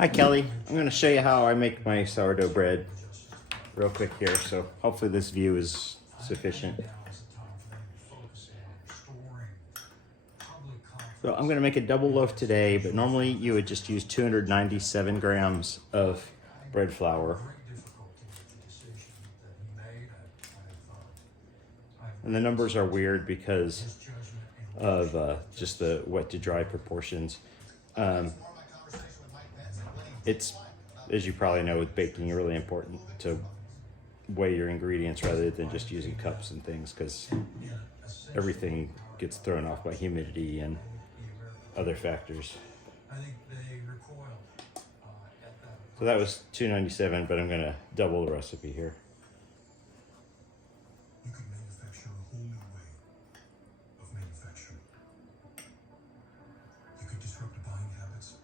Hi Kelly, I'm going to show you how I make my sourdough bread real quick here, so hopefully this view is sufficient. So I'm going to make a double loaf today, but normally you would just use 297 grams of bread flour. And the numbers are weird because of just the wet to dry proportions. It's, as you probably know with baking, really important to weigh your ingredients rather than just using cups and things, because everything gets thrown off by humidity and other factors. So that was 297, but I'm going to double the recipe here. You could manufacture a whole new way of manufacturing. You could disrupt buying habits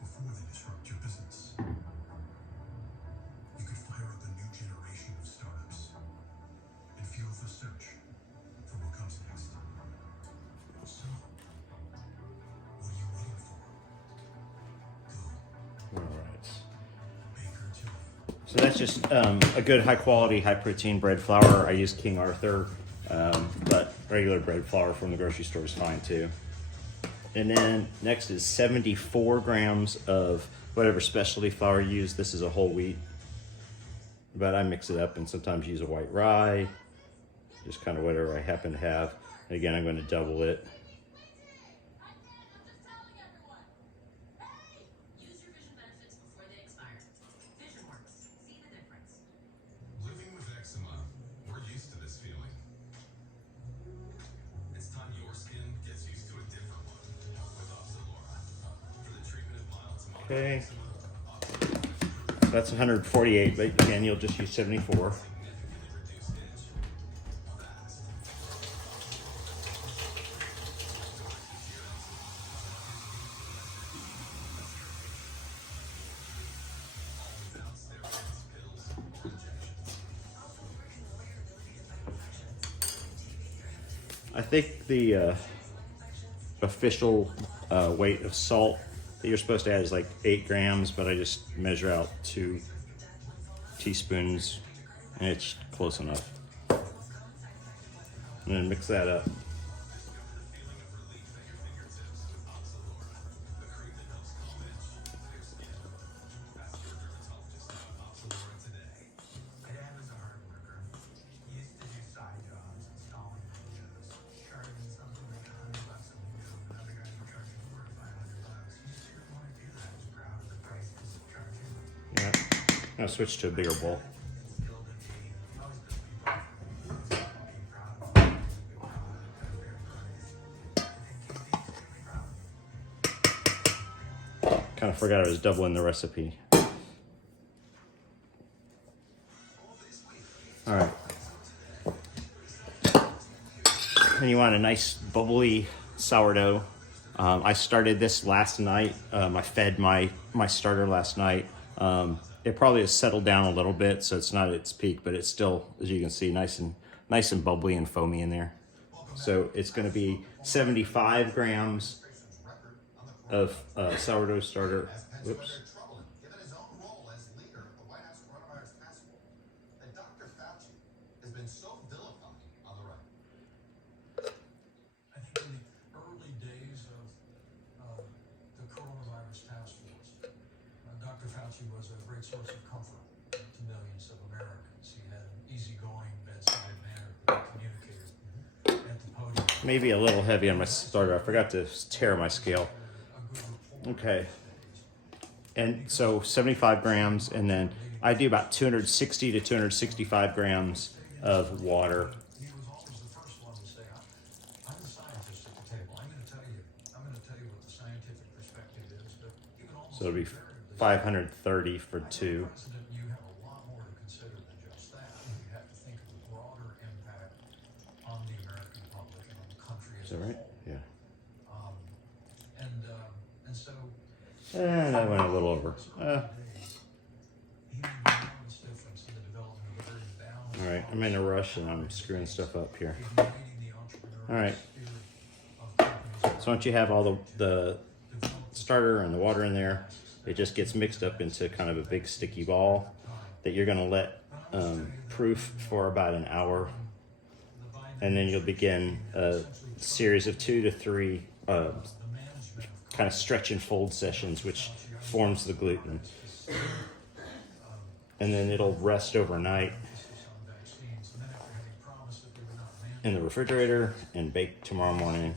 before they disrupt your business. You could fire up a new generation of startups and fuel the search for what comes next. So, what are you waiting for? Go. All right. Baker Tilly. So that's just a good high quality, high protein bread flour. I use King Arthur, but regular bread flour from the grocery store is fine too. And then next is 74 grams of whatever specialty flour you use. This is a whole wheat, but I mix it up and sometimes use a white rye, just kind of whatever I happen to have. And again, I'm going to double it. Living with eczema, we're used to this feeling. It's time your skin gets used to a different one. With Sourdough. For the treatment of mild to moderate Okay, eczema, that's 148, but again, you'll just use 74. significantly reduced itch. Fast. Without steroids, pills, or injections. I think the official weight of salt that you're supposed to add is like 8 grams, but I just measure out 2 teaspoons and it's close enough. And then mix that up. Dad was a hard worker. He used to do side jobs, installing windows, charging something like $100 a window. Another guy would charge him $400 or $500. He just didn't want to do that. He was proud of the prices of charging. Yeah. I'll switch to a bigger bowl. Instilled in me, always built me up. Being proud of him, being proud of the fair price. And then Katie was really proud of me. Kind of forgot I was doubling the recipe. All right. And you want a nice bubbly sourdough. I started this last night. I fed my starter last night. It probably has settled down a little bit, so it's not at its peak, but it's still, as you can see, nice and bubbly and foamy in there. So it's going to be 75 grams of sourdough starter. Whoops. Given his own role as leader of the White House coronavirus task force, that Dr. Fauci has been so vilified on the right. I think in the early days of the coronavirus task force, Dr. Fauci was a great source of comfort to millions of Americans. He had an easygoing bedside manner, great communicator at the podium. Maybe a little heavy on my starter. I forgot to tear my scale. A good rapport. Okay. And so 75 grams, and then I do about 260 to 265 grams of water. He was always the first one to say, I'm the scientist at the table. I'm going to tell you what the scientific perspective is. But even almost So it'll be invariably, 530 for 2. President, you have a lot more to consider than just that. You have to think of the broader impact on the American public and on the country Is as that a right? whole. Yeah. And so And I went a little over. he made an enormous difference in the development of a very balanced. All right, I'm in a rush and I'm screwing stuff up here. igniting the entrepreneurial All right. spirit of companies So once you have all the starter and the water in there, it just gets mixed up into kind of a big sticky ball that you're going to let proof for about an hour. And then you'll begin a series of 2 to 3 kind of stretch and fold sessions, which forms the gluten. And then it'll rest overnight in the refrigerator and bake tomorrow morning.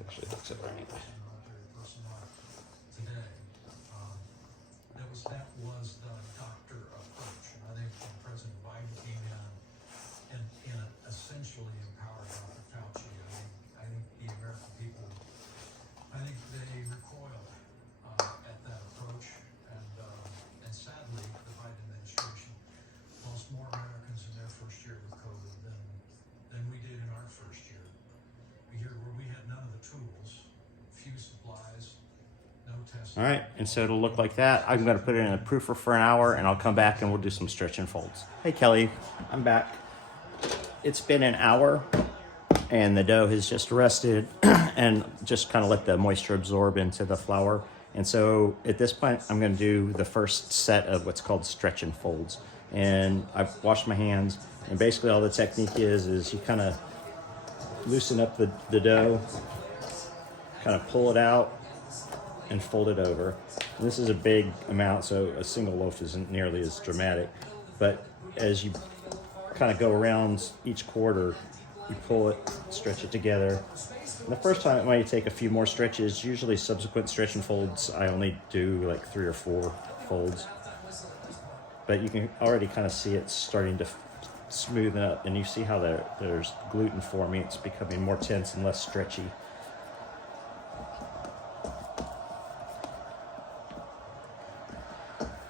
Actually, that's it right. That was the doctor approach. And I think when President Biden came in and essentially empowered Dr. Fauci, I think the American people, I think they recoiled at that approach. And sadly, the Biden administration lost more Americans in their first year with COVID than we did in our first year. A year where we had none of the tools, few supplies, no testing. All right, and so it'll look like that. I'm going to put it in a proofer for an hour, and I'll come back and we'll do some stretch and folds. Hey, Kelly, I'm back. It's been an hour, and the dough has just rested and just kind of let the moisture absorb into the flour. And so at this point, I'm going to do the first set of what's called stretch and folds. And I've washed my hands, and basically all the technique is you kind of loosen up the dough, kind of pull it out, and fold it over. And this is a big amount, so a single loaf isn't nearly as dramatic. But as you kind of go around each quarter, you pull it, stretch it together. And the first time it might take a few more stretches. Usually subsequent stretch and folds, I only do like 3 or 4 folds. But you can already kind of see it starting to smoothen up, and you see how there's gluten forming. It's becoming more tense and less stretchy.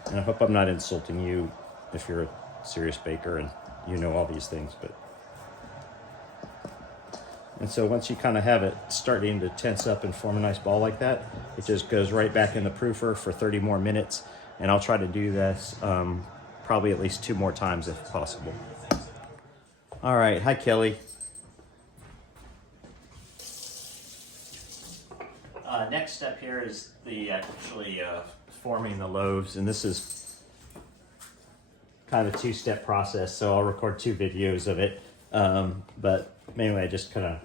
And I hope I'm not insulting you if you're a serious baker and you know all these things. And so once you kind of have it starting to tense up and form a nice ball like that, it just goes right back in the proofer for 30 more minutes. And I'll try to do this probably at least 2 more times if possible. All right, hi Kelly. Next step here is the actually forming the loaves, and this is kind of a 2-step process, so I'll record 2 videos of it. But anyway, I just kind of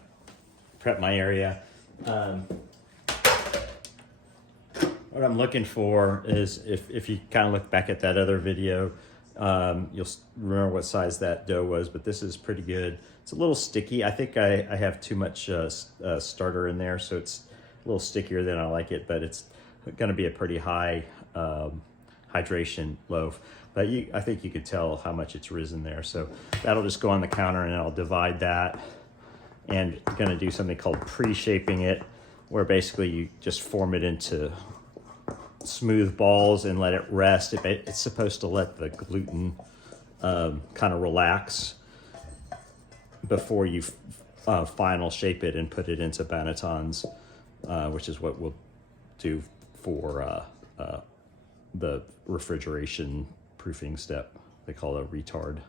prep my area. What I'm looking for is, if you kind of look back at that other video, you'll remember what size that dough was, but this is pretty good. It's a little sticky. I think I have too much starter in there, so it's a little stickier than I like it, but it's going to be a pretty high hydration loaf. But I think you could tell how much it's risen there. So that'll just go on the counter, and I'll divide that. And I'm going to do something called pre-shaping it, where basically you just form it into smooth balls and let it rest. It's supposed to let the gluten kind of relax before you final shape it and put it into bannetons, which is what we'll do for the refrigeration proofing step. They call it a retard.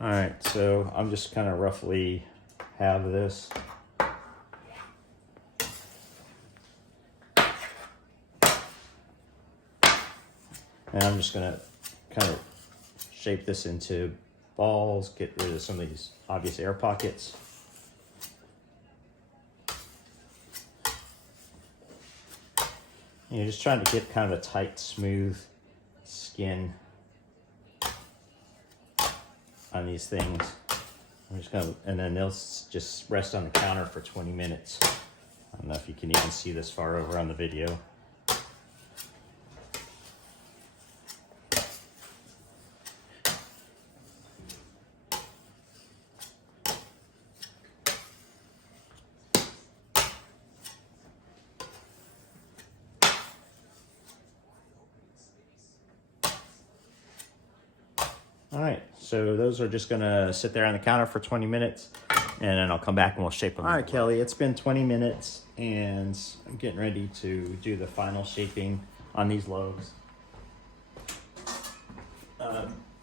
All right, so I'm just kind of roughly have this. And I'm just gonna kind of shape this into balls, get rid of some of these obvious air pockets. And you're just trying to get kind of a tight, smooth skin on these things. I'm just gonna, and then they'll just rest on the counter for 20 minutes. I don't know if you can even see this far over on the video. All right, so those are just gonna sit there on the counter for 20 minutes, and then I'll come back and we'll shape them. All right, Kelly, it's been 20 minutes, and I'm getting ready to do the final shaping on these loaves.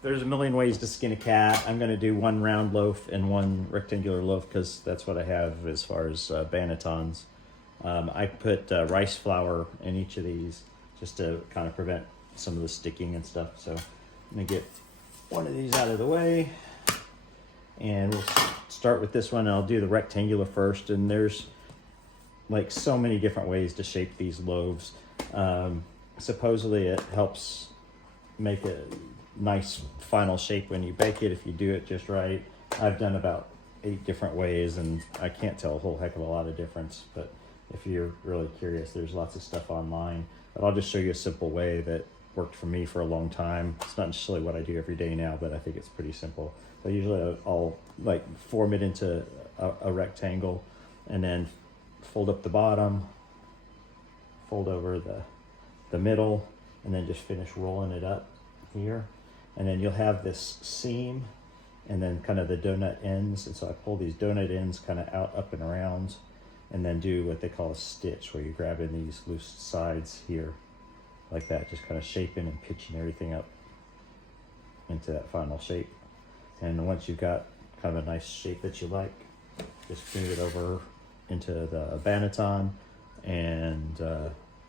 There's a million ways to skin a cat. I'm going to do one round loaf and one rectangular loaf because that's what I have as far as bannetons. I put rice flour in each of these just to kind of prevent some of the sticking and stuff. So I'm going to get one of these out of the way. And we'll start with this one. I'll do the rectangular first. And there's like so many different ways to shape these loaves. Supposedly it helps make a nice final shape when you bake it if you do it just right. I've done about 8 different ways and I can't tell a whole heck of a lot of difference, but if you're really curious, there's lots of stuff online. But I'll just show you a simple way that worked for me for a long time. It's not necessarily what I do every day now, but I think it's pretty simple. So usually I'll like form it into a rectangle and then fold up the bottom, fold over the middle, and then just finish rolling it up here. And then you'll have this seam and then kind of the donut ends. And so I pull these donut ends kind of out, up and around, and then do what they call a stitch, where you grab in these loose sides here like that, just kind of shaping and pitching everything up into that final shape. And once you've got kind of a nice shape that you like, just move it over into the banneton, and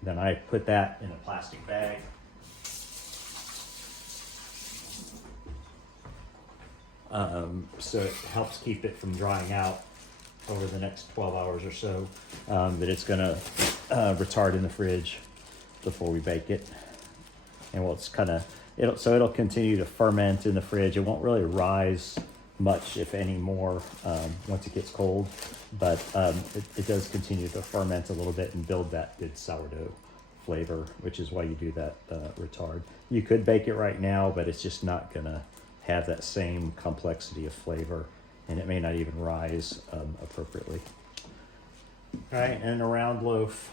then I put that in a plastic bag. So it helps keep it from drying out over the next 12 hours or so, that it's gonna retard in the fridge before we bake it. And well, it's kind of, it'll continue to ferment in the fridge. It won't really rise much, if any more, once it gets cold, but it does continue to ferment a little bit and build that good sourdough flavor, which is why you do that retard. You could bake it right now, but it's just not gonna have that same complexity of flavor, and it may not even rise appropriately. All right, and a round loaf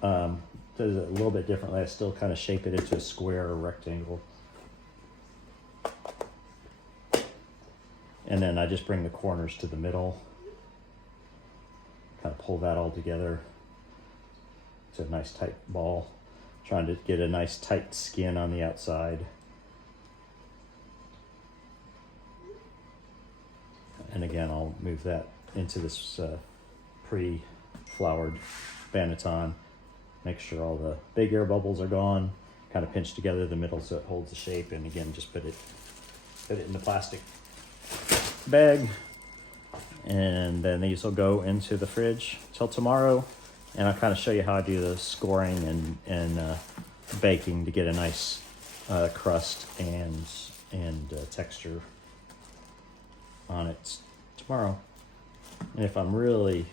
does it a little bit differently. I still kind of shape it into a square or rectangle. And then I just bring the corners to the middle, kind of pull that all together. It's a nice tight ball, trying to get a nice tight skin on the outside. And again, I'll move that into this pre-floured banneton. Make sure all the big air bubbles are gone. Kind of pinch together the middle so it holds the shape. And again, just put it in the plastic bag. And then these will go into the fridge till tomorrow. And I'll kind of show you how I do the scoring and baking to get a nice crust and texture on it tomorrow. And if I'm really